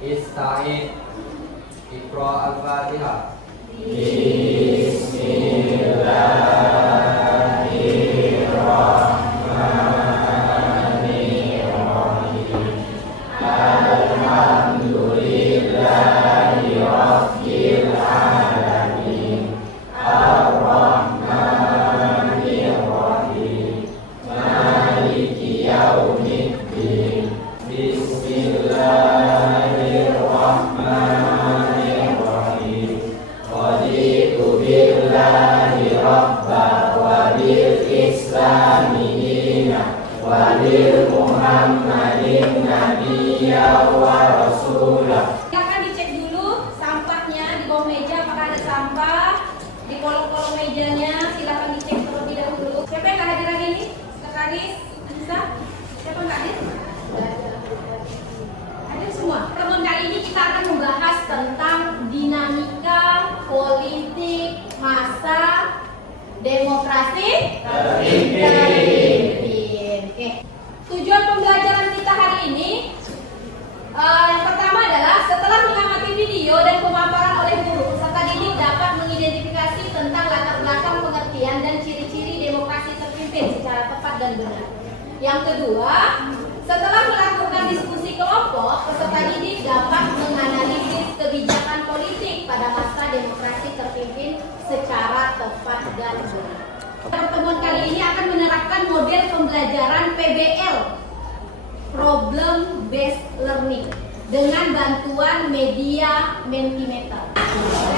Ista'id. Iqra al-Fatihah. Silakan dicek dulu sampahnya di bawah meja, apakah ada sampah di kolong-kolong mejanya. Silakan dicek terlebih dahulu. Siapa yang nggak hadir hari ini? Sekretaris bisa? Siapa nggak hadir? Hadir semua. Pertemuan kali ini kita akan membahas tentang dinamika politik masa demokrasi terpimpin. Oke. Tujuan pembelajaran kita hari ini yang pertama adalah setelah mengamati video dan pemaparan oleh guru, peserta didik dapat mengidentifikasi tentang latar belakang pengertian dan ciri-ciri demokrasi terpimpin secara tepat dan benar. Yang kedua, setelah melakukan diskusi kelompok, peserta didik dapat menganalisis kebijakan politik pada masa demokrasi terpimpin secara tepat dan benar. Pertemuan kali ini akan menerapkan model pembelajaran PBL, Problem Based Learning, dengan bantuan media Mentimeter.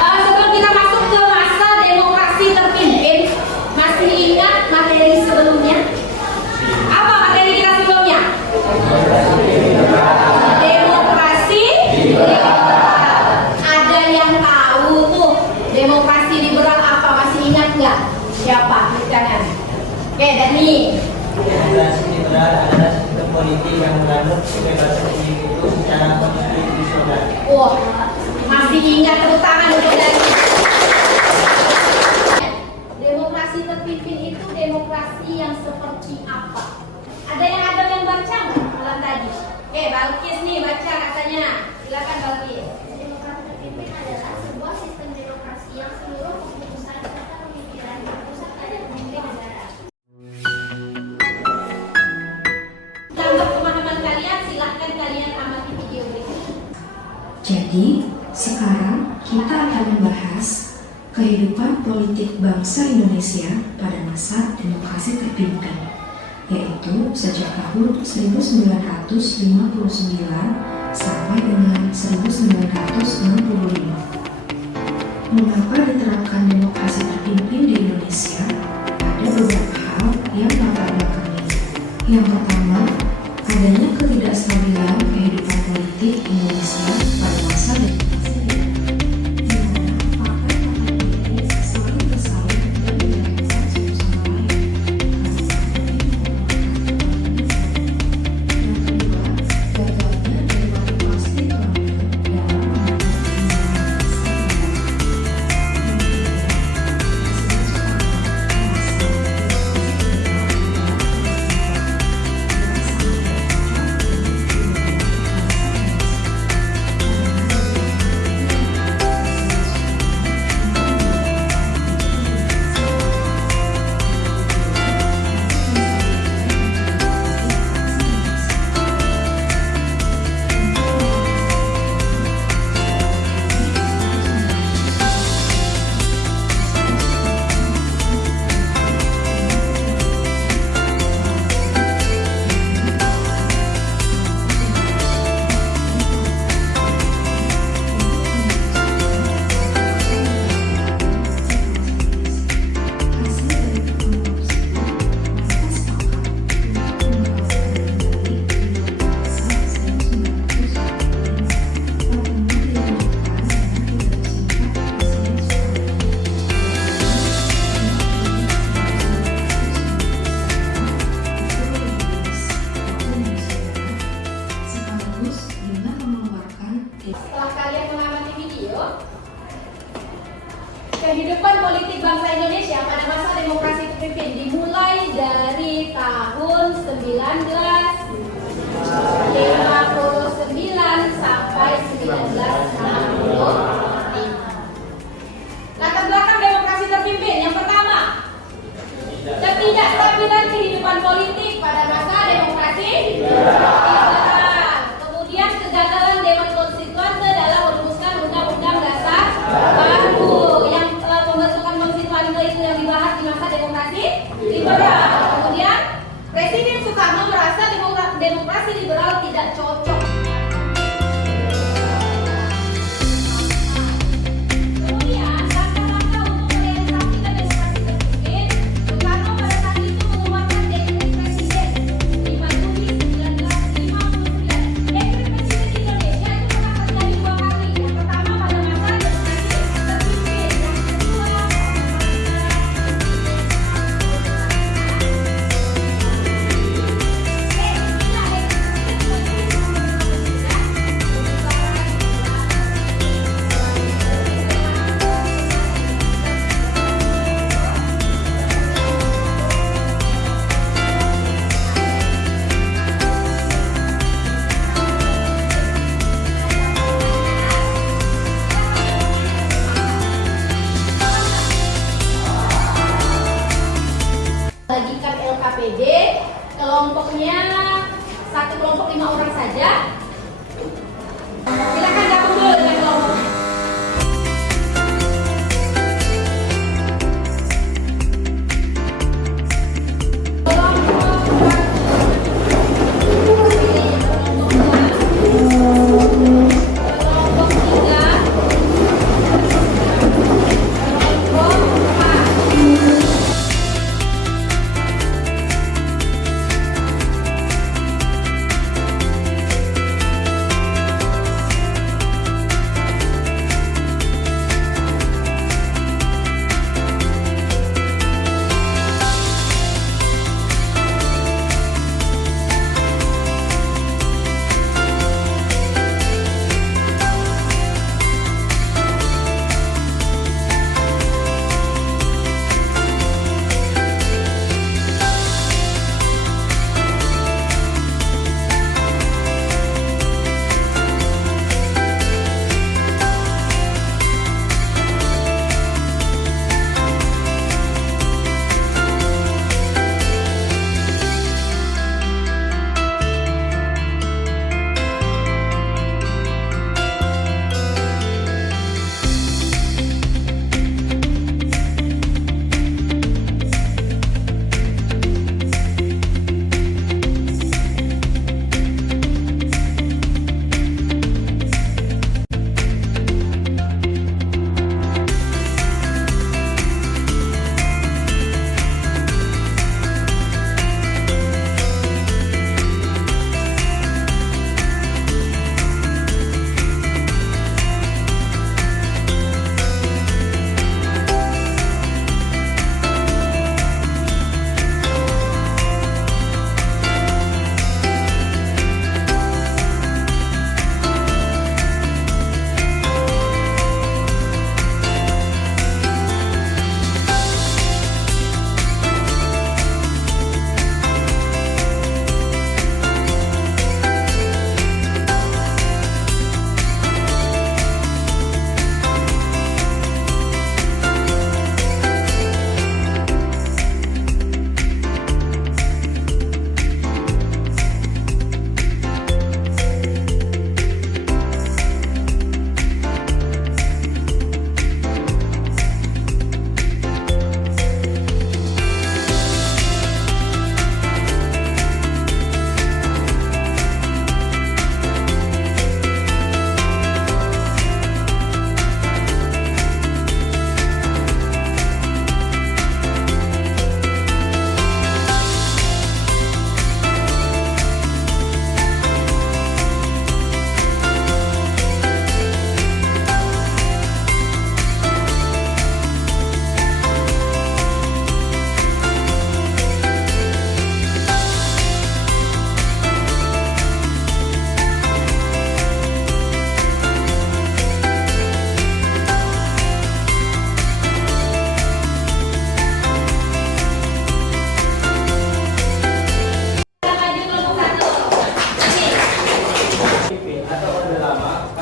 Sebelum kita masuk ke masa demokrasi terpimpin, masih ingat materi sebelumnya? Apa materi kita sebelumnya? Demokrasi liberal. Ada yang tahu tuh demokrasi liberal apa? Masih ingat nggak? Siapa? Jangan. Oke, Dani. Demokrasi liberal adalah sistem politik yang menganut kebebasan individu secara konstitusional. Wah, masih ingat, tepuk tangan untuk Dani. Demokrasi terpimpin itu demokrasi yang seperti apa? Ada yang baca nggak malam tadi? Oke, Balkis nih baca katanya. Silakan Balkis. Demokrasi terpimpin adalah sebuah sistem demokrasi yang seluruh keputusan serta pemikiran berpusat pada pemimpin negara. Tambah pemahaman kalian, silahkan kalian amati video berikut. Jadi, sekarang kita akan membahas kehidupan politik bangsa Indonesia pada masa demokrasi terpimpin, yaitu sejak tahun 1959 sampai dengan 1965. Mengapa diterapkan demokrasi terpimpin di Indonesia? Ada beberapa hal yang latar belakangnya. Yang pertama, adanya ketidakstabilan kehidupan politik Indonesia pada masa demokrasi di mana partai-partai politik saling bersaing dan bersaing satu sama lain. Yang kedua, gagalnya demokrasi terakhir dalam kehidupan politik bangsa Indonesia pada masa demokrasi terpimpin dimulai dari tahun 1959 sampai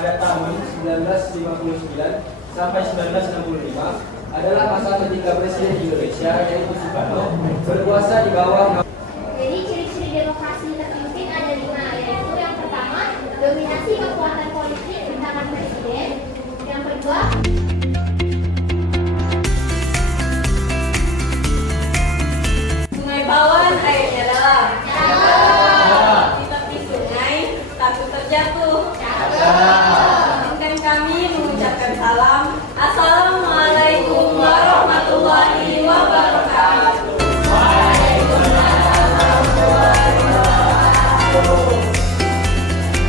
pada tahun 1959 sampai 1965 adalah masa ketika Presiden Indonesia yaitu Soekarno berkuasa di bawah. Jadi ciri-ciri demokrasi terpimpin ada 5, yaitu yang pertama, dominasi kekuatan politik di tangan presiden. Yang kedua, Sungai Bawan airnya dalam. Di tepi sungai takut terjatuh. Izinkan kami mengucapkan salam. Assalamualaikum warahmatullahi wabarakatuh.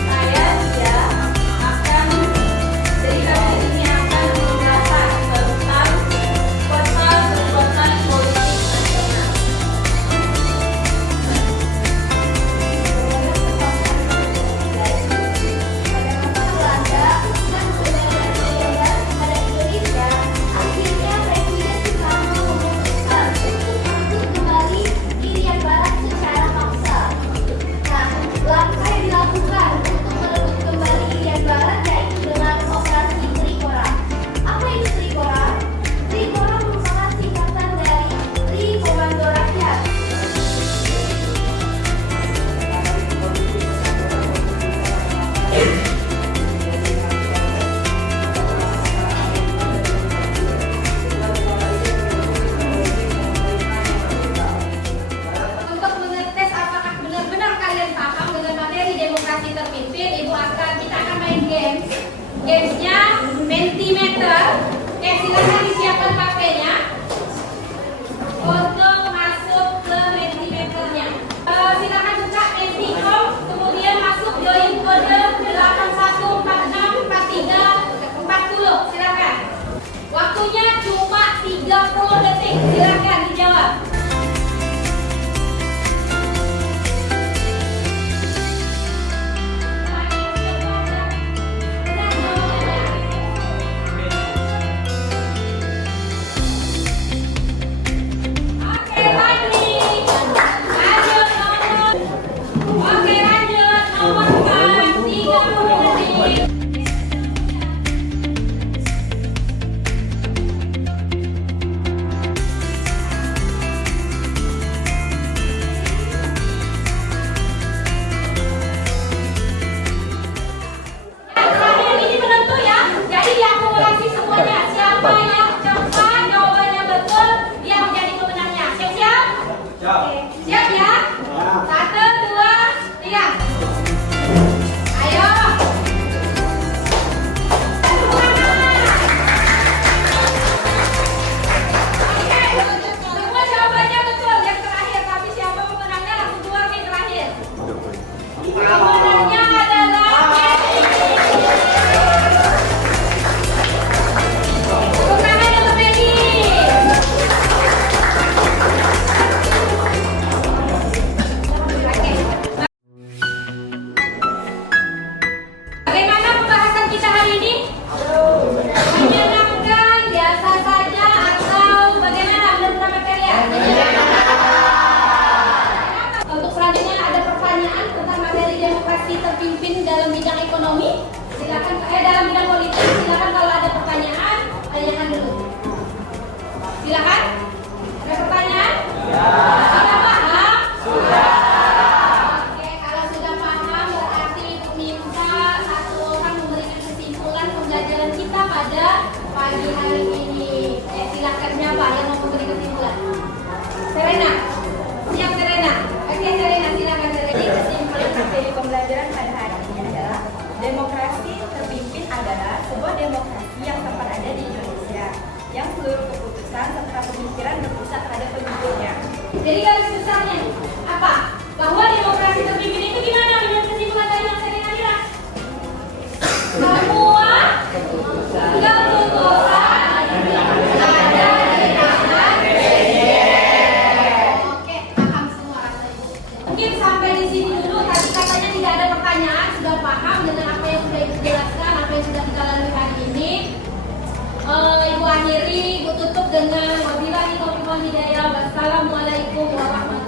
Saya Tia akan cerita ini akan membahas tentang kekuatan politik nasional. pada masa Belanda dan 1919 pada Indonesia, akhirnya Presiden Soekarno memutuskan untuk merebut kembali Irian Barat secara paksa. Nah, langkah yang dilakukan untuk merebut kembali Irian Barat yaitu dengan operasi Trikora. Apa itu Trikora? Trikora merupakan singkatan dari Tri Komando Rakyat. Untuk mengetes apakah benar-benar kalian paham dengan materi demokrasi terpimpin, kita akan main games. Gamesnya Mentimeter. Silakan disiapkan HP-nya untuk masuk ke Mentimeternya. Silakan buka Menticom, kemudian masuk join kode 81464340. Silakan. Waktunya cuma 30 detik. Silakan dijawab. Oke, lanjut. Oke, lanjut. Nomor 4, 30 detik. Terakhir ini penentu ya. Jadi diakumulasi semuanya. Siapa yang cepat jawabannya betul, dia menjadi pemenangnya. Siap-siap? Siap ya? 1, 2, 3. Ayo. Oke, semua jawabannya betul. Yang terakhir, tapi siapa pemenangnya langsung keluar nih terakhir. Pemenangnya adalah tepuk tangan untuk Medi. Bagaimana pembahasan kita hari ini? Menyenangkan, biasa saja, atau bagaimana? Benar-benar materi ya? Untuk selanjutnya ada pertanyaan tentang materi demokrasi terpimpin dalam bidang ekonomi. Silakan, dalam bidang politik. Silakan kalau ada pertanyaan, tanyakan dulu. Silakan. Ada pertanyaan? Sudah paham? Sudah. Oke, kalau sudah paham berarti minta satu orang memberikan kesimpulan pembelajaran kita pada pagi hari ini. Silakan siapa yang mau memberi kesimpulan? Serena. Siap Serena. Oke Serena, silakan Serena. Jadi kesimpulan materi pembelajaran pada hari ini adalah demokrasi terpimpin adalah sebuah demokrasi yang tempat ada di Indonesia, yang seluruh keputusan serta pemikiran berpusat pada pemimpinnya. Jadi garis besarnya apa? Bahwa demokrasi terpimpin itu gimana menurut kesimpulan dari Mas Serena Lira? Semua keputusan ada di tangan presiden. Oke, paham semua rasanya. Mungkin sampai di sini dulu. Tadi katanya tidak ada pertanyaan, sudah paham dengan apa yang sudah dijelaskan, apa yang sudah kita lalui hari ini. Ibu akhiri, Ibu tutup dengan wabillahi taufiq wal hidayah. Wassalamualaikum warahmatullahi wabarakatuh.